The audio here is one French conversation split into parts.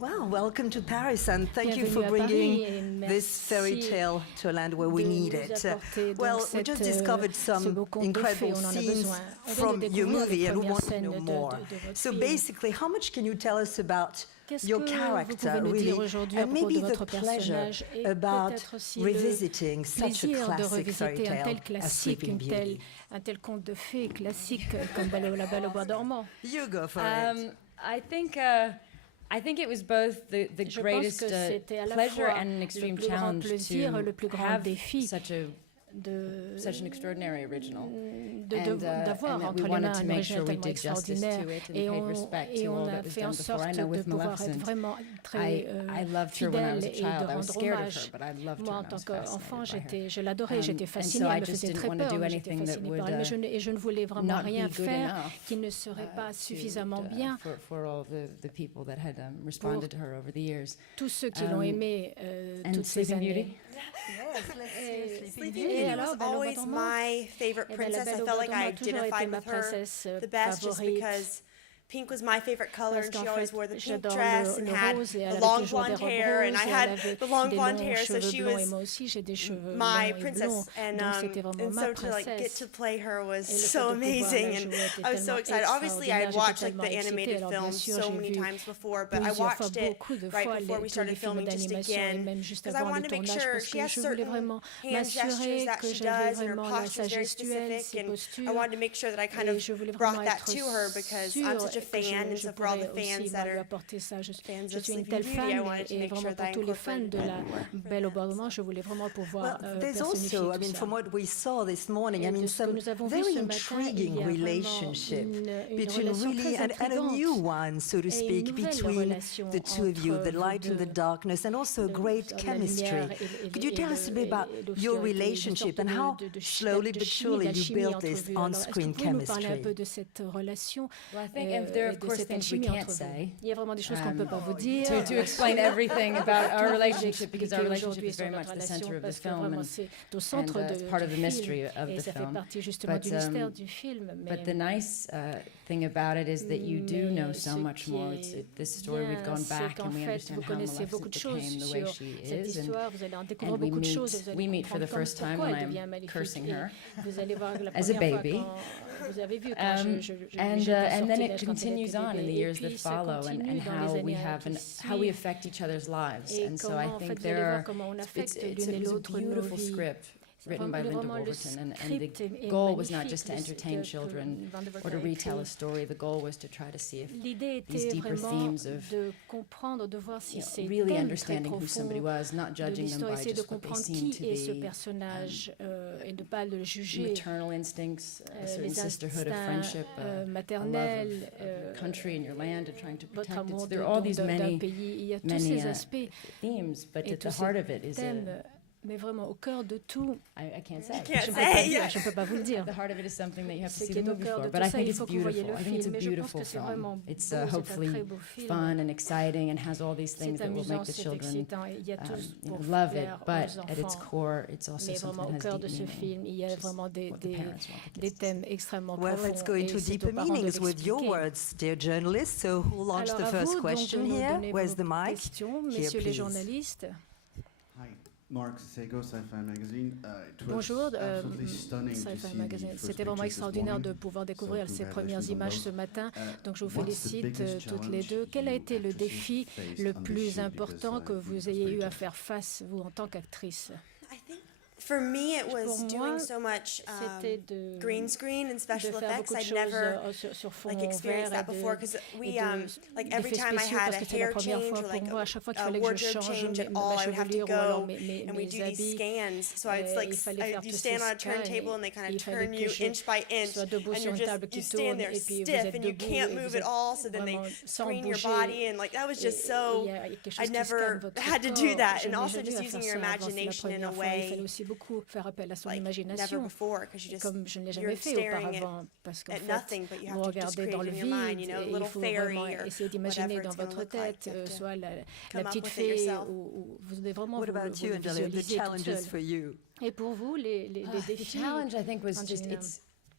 Well, welcome to Paris, and thank you Bienvenue for à Paris bringing et this fairy merci tale to a land where we de need nous it. apporter donc Well, we just discovered ce some beau conte de fées, incredible on en a scenes besoin. On vient de from your découvrir les movie, and we premières want to scènes know more. de votre So film. basically, how much can you tell us about Qu'est-ce your que vous character, pouvez nous really, dire aujourd'hui à and propos maybe de the votre pleasure personnage et about peut-être aussi revisiting le such a plaisir de classic fairy revisiter un tel tale as classique, Sleeping Beauty? un tel conte de fées classique comme La Belle au bois dormant? You go for it. I think it was both the Je pense greatest que c'était à la pleasure fois and an le extreme plus grand challenge plaisir, to le plus grand have défi such an extraordinary original. d'avoir and that entre we les wanted mains to un make sure original we tellement did justice extraordinaire to it and et paid respect to on all a that was fait en done before. sorte I know de with pouvoir être Maleficent, vraiment très I loved her when I was fidèle a et child. de I was rendre scared of hommage. her, but I loved Moi, her en and I tant was qu'enfant, fascinated by her. je l'adorais, j'étais And fascinée, so I elle me just faisait didn't très want to peur, do mais j'étais anything that fascinée would par elle. Mais je ne voulais vraiment not be rien good faire enough qui ne serait pas suffisamment bien. for all the people that had responded to her over the years. Tous ceux qui l'ont aimée And toutes ces Sleeping années. Beauty? Sleeping Beauty was always my favorite princess. I felt like I identified with her the best just because pink was my favorite color and she always wore the pink dress and had the long blonde hair and I had the long blonde hair, so she was my princess and so to like get to play her was so amazing and I was so excited. Obviously I had watched like the animated film so many times before, but I watched it right before we started filming just again because I wanted to make sure she has certain hand gestures that she does and her posture is very specific, and I wanted to make sure that I kind of brought that to her because I'm such a fan, and so for all the fans that are fans of Sleeping Beauty, I wanted to make sure that I incorporated that more. Belle au bois dormant, je voulais vraiment pouvoir There's also, I mean, from what we saw this morning, I mean, some very intriguing relationship between really, and a new one, so to speak, between the two of you, the light and the darkness, and also a great chemistry. Could you tell us a bit about your relationship and how slowly but surely you built this on-screen chemistry? Well, I think if there are, of course, things we can't say. Il y a vraiment des choses qu'on ne peut pas vous dire. To explain everything about our relationship, because our relationship is very much the center of the film, and it's part of the mystery of the film. But the nice thing about it is that you do know so much more. This story, we've gone back and we understand how Maleficent became the way she is, and we meet for the first time when I'm cursing her as a baby. And then it continues on in the years that follow, and how we affect each other's lives. And so I think it was a beautiful script written by Linda Wolverton, and the goal was not just to entertain children or to retell a story. The goal was to try to see if these deeper themes of really understanding who somebody was, not judging them by just what they seem to be, maternal instincts, a certain sisterhood of friendship, a love of country and your land and trying to protect it. So there are all these many themes, but at the heart of it is mais vraiment au cœur de tout. I can't say. Je ne peux pas vous le dire. The heart of it is something that you have to see the movie for. But I think it's beautiful. I think it's a beautiful film. It's hopefully fun and exciting and has something that will make the children love it. But at its core, it's also something that has deep meaning. Des thèmes extrêmement profonds. Well, let's go into deeper meanings with your words, dear journalists. So who launched the first question here? Where's the mic? Here, messieurs les journalistes. Mark Sego, Sci-Fi Magazine. Bonjour, Sci-Fi Magazine. C'était vraiment extraordinaire de pouvoir découvrir ces premières images ce matin. Donc je vous félicite toutes les deux. Quel a été le défi le plus important que vous ayez eu à faire face, vous, en tant qu'actrice? For me, it was doing so much green screen and special effects. I'd never experienced that before because we every time I had a hair change or a wardrobe change at all, I would have to go and we do these scans. So you stand on a turntable and they kind of turn you inch by inch, and you stand there stiff and you can't move at all. So then they screen your body and that was just so. I never had to do that, and also just using your imagination in a way. Faire appel à son imagination, comme je ne l'ai jamais fait auparavant, parce qu'en fait, vous regardez dans le vide et il faut vraiment essayer d'imaginer dans votre tête soit la petite fée, ou vous devez vraiment vous visualiser toute seule. Et pour vous, les défis? The challenge, I think, was just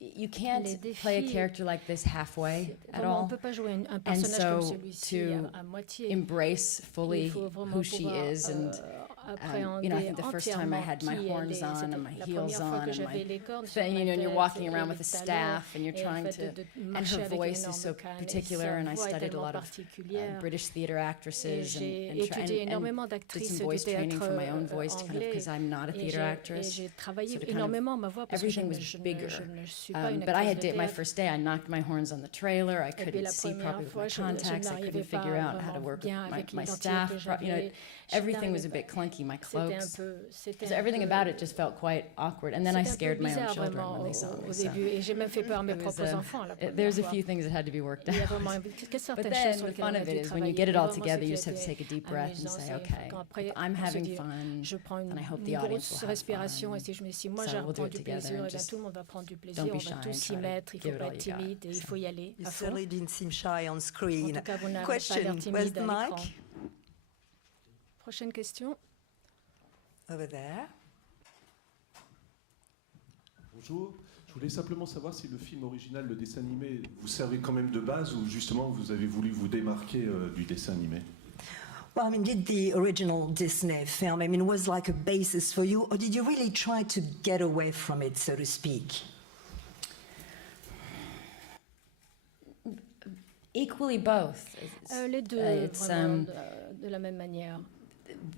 you can't play a character like this halfway at all. On peut pas jouer un And personnage comme so celui-ci à moitié. embrace fully Il faut vraiment who she pouvoir, is and appréhender I think the first time I had my entièrement horns qui elle est. on and my La heels première fois on que and j'avais my les cornes sur thing, ma and you're tête walking et around les with a talons, staff and you're et le trying fait to, de and marcher her avec une voice is énorme so canne. particular, Sa and I voix est studied a tellement lot of particulière. British theater Et actresses j'ai and étudié énormément did d'actrices some du voice training théâtre for my own voice to kind of, anglais. because I'm not a Et theater et actress. j'ai travaillé So to kind of- énormément ma voix parce que everything was bigger. je ne suis pas une But I actrice had de did my théâtre. first day. I knocked my horns on the trailer. I Et puis couldn't la see première properly with fois, my je contacts. I n'arrivais couldn't pas figure out how to vraiment work bien with avec my l'identité staff. que j'avais. Everything was a n'arrivais bit clunky. My C'était un cloaks. peu, c'était So un everything peu- about it just felt quite awkward. And then I c'était un peu scared my own bizarre children vraiment when they saw au me. So début. Et j'ai même fait peur à mes it was, propres enfants la première there's a fois. few things that had to be worked Il y a out. vraiment But certaines choses then sur the lesquelles fun on a of dû it is when travailler. you get it all Vraiment, together, you ce just have qui to take a deep était breath and amusant, say, c'est okay, quand après, if I'm on se having dit, fun, je prends une and I hope the grosse audience will have respiration fun. et si moi So je we'll do reprends it du together plaisir, and et bien just tout le monde va prendre du plaisir, don't on be va shy tous and s'y try to mettre, il ne give faut it pas all être you got. timide et il So- faut y aller You à fond. certainly didn't seem shy on En screen. tout cas, vous n'avez pas l'air Question, where's timide the à l'écran. mic? Prochaine question. Over there. Bonjour, je voulais simplement savoir si le film original, le dessin animé, vous servait quand même de base ou justement vous avez voulu vous démarquer du dessin animé? Well, I mean, did the original Disney film, I mean, was like a basis for you, or did you really try to get away from it, so to speak? Equally both. Les deux, It's, vraiment, de la même manière.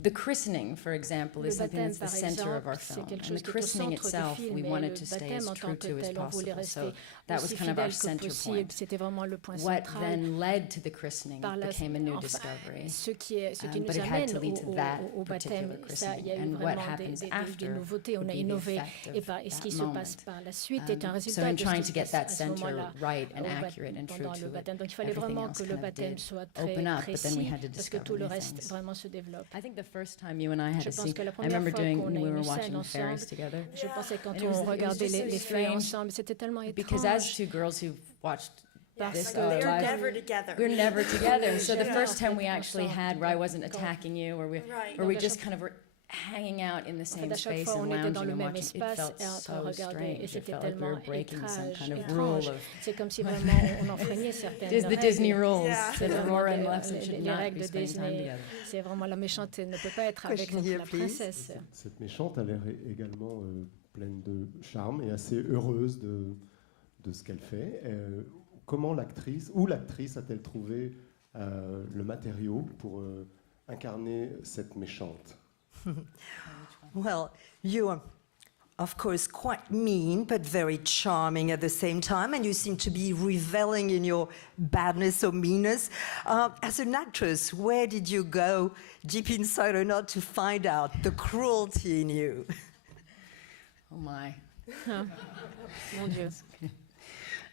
the christening, for example, is Le something that's baptême, the par center of our exemple, c'est film. quelque And chose the qui est au christening centre du itself, film, we et wanted le to stay baptême as en true tant que to as tel, on voulait possible. So rester that was aussi kind of our fidèle que center possible. point. C'était vraiment le point What central. then led to the christening Par la- became a new enfin, discovery. Ce qui But nous it had amène to lead to that au baptême, particular ça, il y a eu christening. And what vraiment happens des after nouveautés, on would a be the innové. effect of Et ce qui that se moment. passe par la suite est un So résultat in de ce trying qui to se get passe that à ce center moment-là right and au accurate and true pendant le to baptême. it, Donc il fallait everything vraiment else que le kind of baptême did soit très open up, but then we précis, had to parce que discover tout le new reste things. vraiment se développe. I think the first time you and I had Je a pense scene, que la I première remember fois doing qu'on when a we une were scène watching Fairies ensemble, together. je pensais quand And it was- on it was regardait just les so fées strange ensemble, c'était tellement because as étrange. two girls who've watched Yes, this like they're live, never together. we're never together. And so the Yeah. first time we actually had where I wasn't attacking you, or Right. where we just kind of were hanging out in the En fait, same à chaque space fois, and on était dans lounging le and même watching, it espace felt et en train de so regarder, et strange. It c'était felt like we were tellement breaking some kind of étrange. rule of C'est comme si vraiment on enfreignait certaines the règles. Disney rules Yeah. that Vraiment Aurora and les- Maleficent should les not règles be de spending time Disney. together. C'est vraiment la méchante, elle ne peut pas être avec Question donc, here, la please. princesse. Cette méchante a l'air également pleine de charme et assez heureuse de ce qu'elle fait. Comment l'actrice a-t-elle trouvé le matériau pour incarner cette méchante? Well, you're, of course, quite mean, but very charming at the same time, and you seem to be reveling in your badness or meanness. As an actress, where did you go, deep inside or not, to find out the cruelty in you? Oh my. Mon Dieu, I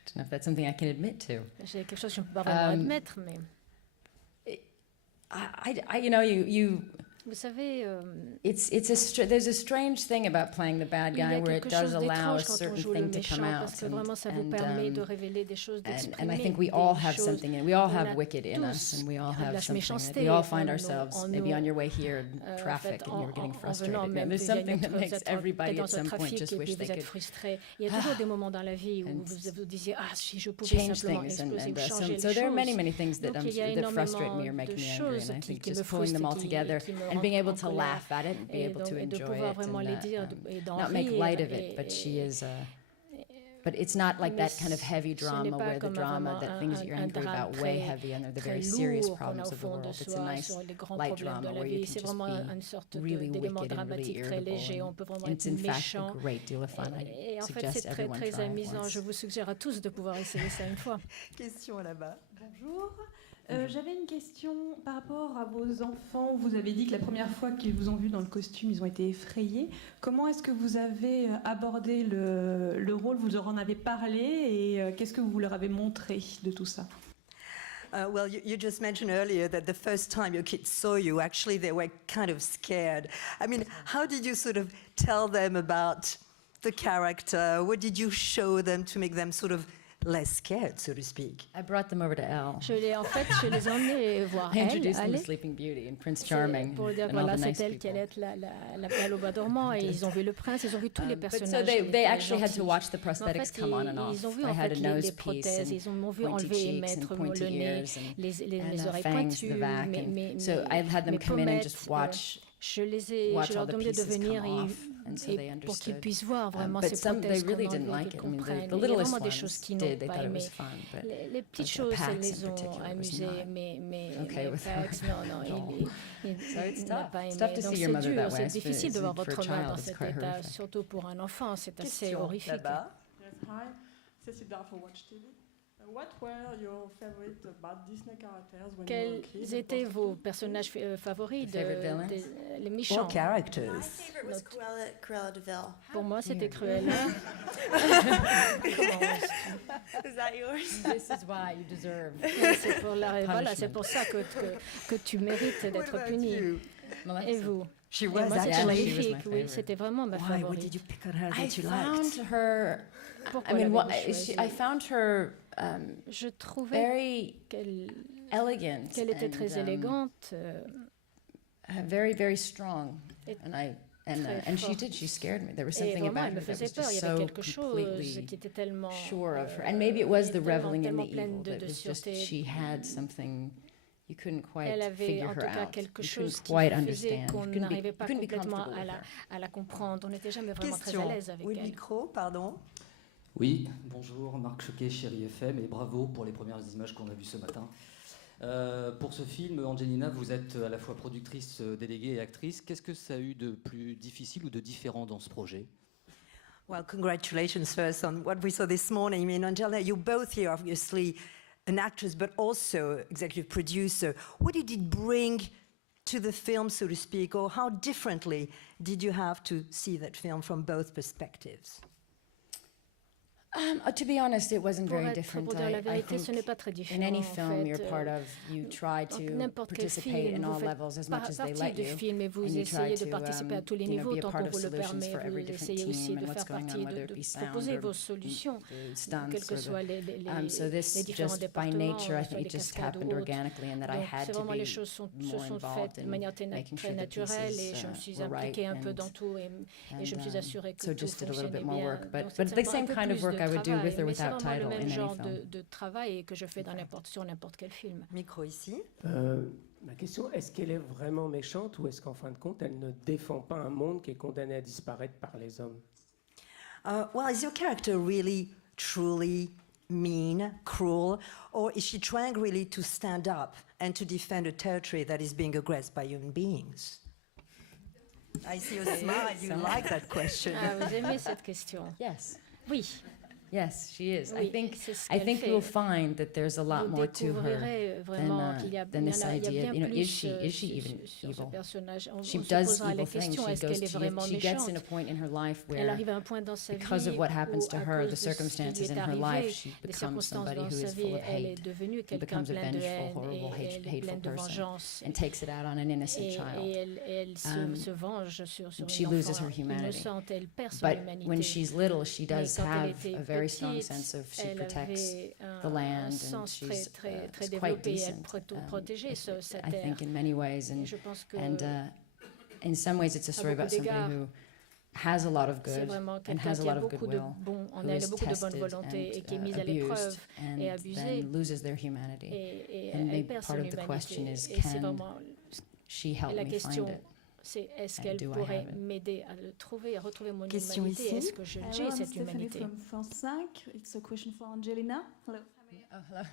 don't know if that's something I can admit to. j'ai quelque chose que je ne peux pas vraiment admettre, mais You know, you vous savez, there's a strange thing about playing the bad il y guy a where it quelque does chose allow a d'étrange quand on certain joue le thing to come méchant, out. parce que vraiment ça vous permet de révéler des choses, And I d'exprimer think we all have des something choses. in. We all On have a wicked in us, tous and we all de la have something. méchanceté We all en find nous, ourselves en maybe nous. on your way here in En traffic, fait, and you're getting en venant frustrated. And même, there's il y a something that vous makes êtes everybody dans at un some point trafic just et wish puis they vous êtes could frustré. Il y a toujours des moments dans la vie où and vous disiez si je pouvais change simplement things, exploser ou so changer les there are choses. many things that Donc il y a that frustrate me or énormément make de me angry, choses and I think qui me just pulling them all frustrent, together qui me and being able rendent to en laugh colère. at it and be Et able to de enjoy pouvoir it vraiment and les dire et d'en not make rire light of it, et- but she is but it's not like that kind of heavy ce n'est drama pas where the comme drama vraiment that things you're un angry drame about way très- heavy and they're the très very serious lourd qu'on a problems au of the fond de world. It's a soi nice sur les grands light problèmes de drama la where you vie. can C'est just vraiment be une sorte really d'élément wicked and really dramatique très léger. irritable. On peut vraiment And être it's in fact méchant. a great deal of fun. Et I en fait, suggest c'est très everyone très try it amusant. once. Je vous suggère à tous de pouvoir essayer ça une fois. Question là-bas. Bonjour. J'avais une question par rapport à vos enfants. Vous avez dit que la première fois qu'ils vous ont vu dans le costume, ils ont été effrayés. Comment est-ce que vous avez abordé le rôle? Vous leur en avez parlé et qu'est-ce que vous leur avez montré de tout ça? Well, you just mentioned earlier that the first time your kids saw you, actually they were kind of scared. I mean, how did you sort of tell them about the character? What did you show them to make them sort of less scared, so to speak. I brought them over to Elle. Je les ai emmenés voir I elle. introduced them to Sleeping Beauty and Prince Charming. Pour dire and all voilà, the nice c'est elle qui people. allait être la belle au bois dormant, et ils ont vu le prince, ils ont vu tous les But personnages. so they actually had gentils. to watch the Mais en prosthetics fait, come on and off. ils ont vu I en had fait a nose les piece prothèses, ils m'ont vu pointy enlever et cheeks mettre and pointy le nez, ears les and oreilles fangs to pointues, the back. And so I had them mes come in and just pommettes, watch je watch leur all the demandais de pieces venir come off, and so they pour qu'ils understood. puissent voir vraiment But ces some they prothèses really qu'on didn't enlève, like it. qu'ils I mean, comprennent. the Il y a littlest vraiment des choses ones qu'ils n'ont did. They pas thought it aimé. was fun, but Les petites like choses, the ça Pax les in ont particular was amusés, not mais okay les with her Pax, non, at all. il it's n'a tough. pas It's aimé. tough to Donc see your c'est mother dur, that way. c'est difficile de voir For a votre mère child, dans it's cet quite état, horrific. surtout pour un enfant, c'est assez Question horrifique. là-bas. Yes, hi. Cécile for Watch TV. What were your favorite bad Disney characters when you were a Quels kid? étaient vos personnages favoris, Favorite villains? les Or méchants? My characters. favorite was Cruella de Vil. Pour moi, c'était Cruella. Is that yours? This is why you deserve. C'est pour voilà, c'est pour ça que tu mérites d'être puni. Et vous? She Et was moi, c'était actually- Maléfique, she was my oui, favorite. c'était vraiment ma Why? What favorite. did you pick on her I that you found liked? her. Pourquoi I mean, l'avez-vous choisie? I found her Je trouvais very elegant. qu'elle était très élégante. Very, very strong. Et And she scared me. There was Et something vraiment, about elle me her that faisait was peur. Il just y avait so quelque chose completely qui était tellement sure of her. And maybe it was the reveling in the pleine evil de that was just sûreté. she had something you couldn't quite Elle avait figure en tout her cas out. quelque You chose couldn't qui quite faisait understand. qu'on You couldn't n'arrivait pas be complètement comfortable with her. à la comprendre. On n'était jamais vraiment très Question. à l'aise avec Oui, le elle. micro, pardon. Oui, bonjour, Marc Choquet, Chérie FM, et bravo pour les premières images qu'on a vues ce matin. Pour ce film, Angelina, vous êtes à la fois productrice déléguée et actrice. Qu'est-ce que ça a eu de plus difficile ou de différent dans ce projet? Well, congratulations first on what we saw this morning. I mean, Angela, you're both here, obviously an actress, but also executive producer. What did it bring to the film, so to speak, or how differently did you have to see that film from both perspectives? To be honest, it wasn't very different. Pour dire la I vérité, ce n'est think pas très différent. in any en film fait. you're part of, you try Dans to n'importe quel participate film, in vous all faites levels as much as they partie let du you. film et vous And you try essayez de to, participer à tous les you know, niveaux be a tant part qu'on of vous le solutions permet. for every Vous different essayez aussi team de and faire what's going partie, on, whether it de be sound proposer or vos solutions, stunts quels que or the- soient so this les différents just by départements, nature, I soit think les it just cascades ou happened autres. organically, and that I Donc had c'est to vraiment les be choses se more sont involved faites de manière in making très sure the naturelle et pieces je me suis were right, impliquée un peu and dans tout et je me suis assurée que so tout just did a little bit fonctionnait more bien. work, Donc but c'est the un same peu kind of plus work de I would do travail, with or mais c'est without vraiment le title même in any genre film. de travail que je fais sur n'importe quel film. Micro ici. Ma question, est-ce qu'elle est vraiment méchante ou est-ce qu'en fin de compte, elle ne défend pas un monde qui est condamné à disparaître par les hommes? Well, is your character really, truly mean, cruel, or is she trying really to stand up and to defend a territory that is being aggressed by human beings? I see you smile. You like that question. Ah, vous aimez cette question? Yes. Oui. Yes, she is. Oui, I think c'est ce I qu'elle think fait. you'll find that there's a lot Vous more to her découvrirez vraiment qu'il y a than this idea. bien You know, plus is she even sur ce evil? personnage. On She se does posera la evil things. question, She est-ce qu'elle est vraiment she gets in a méchante? point in her life Elle where, arrive à un point dans sa vie because of what happens où, to à her, cause the de ce qui lui circumstances est in her arrivé, life, she les becomes circonstances somebody dans who sa is vie, full of elle est hate devenue and quelqu'un becomes a plein de vengeful, haine horrible, et elle est pleine hateful de person vengeance. and takes it out on an innocent Et child. elle se venge sur She une loses enfant her humanity. innocente, elle perd son But humanité. when she's little, she does Mais quand elle have était a very strong petite, sense of she elle protects avait the un land and sens très, she's très, très it's quite développé et elle decent. protégeait sa I terre. think in many ways, Et and je pense que in some ways, it's a story beaucoup about somebody d'égards, who has a lot of c'est good vraiment and quelqu'un has a qui a lot of beaucoup de goodwill, bon en who elle, is beaucoup de bonne tested volonté et qui est and mise à l'épreuve abused, and et abusée. then loses their humanity. Et And elle maybe perd son part of the question humanité. is, Et c'est can vraiment she help la me question. find it? C'est est-ce And qu'elle do I pourrait have it? m'aider à le trouver, à retrouver mon Question humanité? ici. Est-ce que j'ai Hello, I'm cette Stephanie humanité? from France 5. It's a question for Angelina. Hello. Oh, hello.